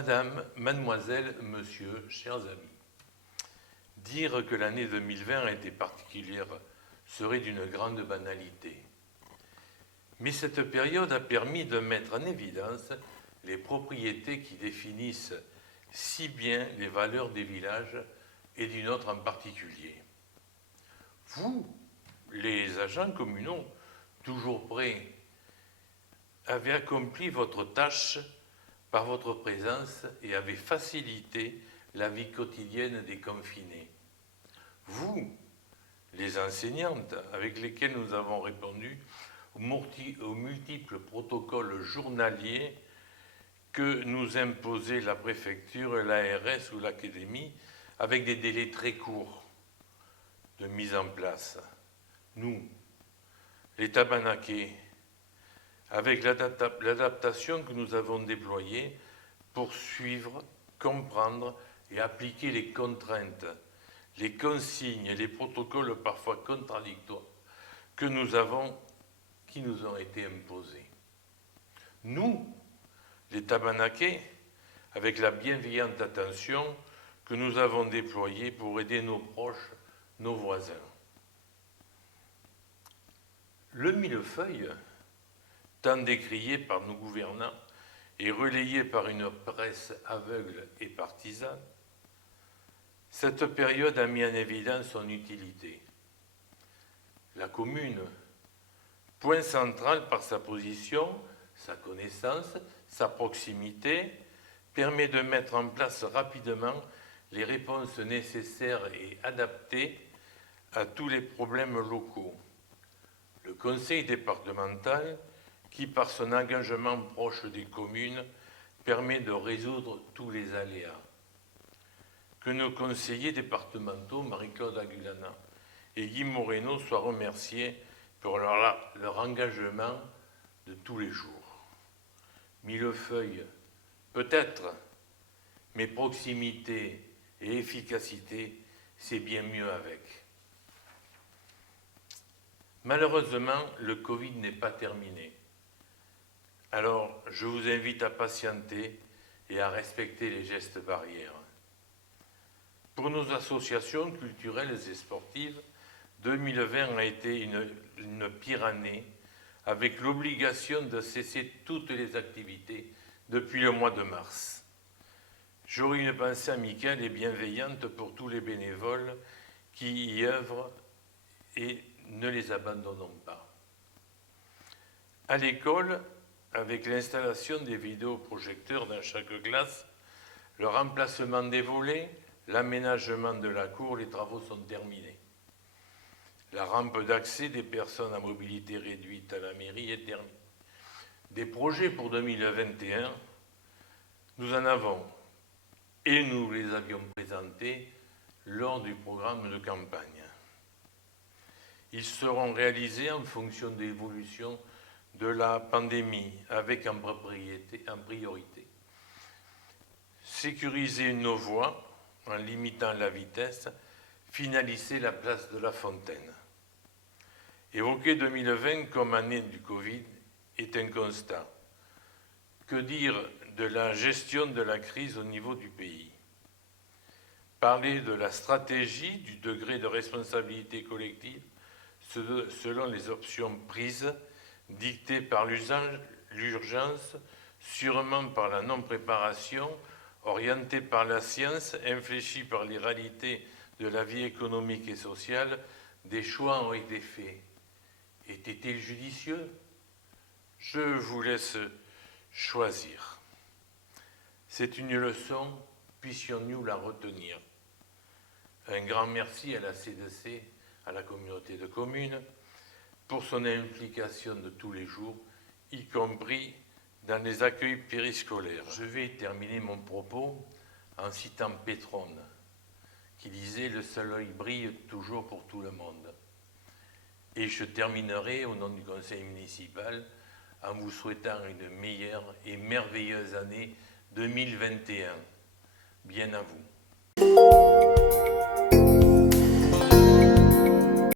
Madame, mademoiselle, monsieur, chers amis, dire que l'année 2020 a été particulière serait d'une grande banalité. Mais cette période a permis de mettre en évidence les propriétés qui définissent si bien les valeurs des villages et du nôtre en particulier. Vous, les agents communaux, toujours prêts, avez accompli votre tâche par votre présence et avez facilité la vie quotidienne des confinés. Vous, les enseignantes avec lesquelles nous avons répondu aux multiples protocoles journaliers que nous imposait la préfecture, l'ARS ou l'académie, avec des délais très courts de mise en place. Nous, les tabanakais, avec l'adaptation que nous avons déployée pour suivre, comprendre et appliquer les contraintes, les consignes et les protocoles parfois contradictoires qui nous ont été imposés. Nous, les tabanakais, avec la bienveillante attention que nous avons déployée pour aider nos proches, nos voisins. Le millefeuille, tant décrié par nos gouvernants et relayé par une presse aveugle et partisane, cette période a mis en évidence son utilité. La commune, point central par sa position, sa connaissance, sa proximité, permet de mettre en place rapidement les réponses nécessaires et adaptées à tous les problèmes locaux. Le conseil départemental, qui par son engagement proche des communes, permet de résoudre tous les aléas. Que nos conseillers départementaux, Marie-Claude Agulana et Guy Moreno, soient remerciés pour leur engagement de tous les jours. Millefeuille, peut-être, mais proximité et efficacité, c'est bien mieux avec. Malheureusement, le Covid n'est pas terminé. Alors, je vous invite à patienter et à respecter les gestes barrières. Pour nos associations culturelles et sportives, 2020 a été une pire année, avec l'obligation de cesser toutes les activités depuis le mois de mars. J'aurai une pensée amicale et bienveillante pour tous les bénévoles qui y œuvrent et ne les abandonnons pas. À l'école, avec l'installation des vidéoprojecteurs dans chaque classe, le remplacement des volets, l'aménagement de la cour, les travaux sont terminés. La rampe d'accès des personnes à mobilité réduite à la mairie est terminée. Des projets pour 2021, nous en avons et nous les avions présentés lors du programme de campagne. Ils seront réalisés en fonction de l'évolution de la pandémie, avec en priorité sécuriser nos voies en limitant la vitesse, finaliser la place de la Fontaine. Évoquer 2020 comme année du Covid est un constat. Que dire de la gestion de la crise au niveau du pays? Parler de la stratégie, du degré de responsabilité collective selon les options prises, dictées par l'urgence, sûrement par la non-préparation, orientée par la science, infléchie par les réalités de la vie économique et sociale, des choix ont été faits. Était-il judicieux? Je vous laisse choisir. C'est une leçon, puissions-nous la retenir. Un grand merci à la CDC, à la communauté de communes, pour son implication de tous les jours, y compris dans les accueils périscolaires. Je vais terminer mon propos en citant Pétrone, qui disait « Le soleil brille toujours pour tout le monde ». Et je terminerai au nom du conseil municipal en vous souhaitant une meilleure et merveilleuse année 2021. Bien à vous.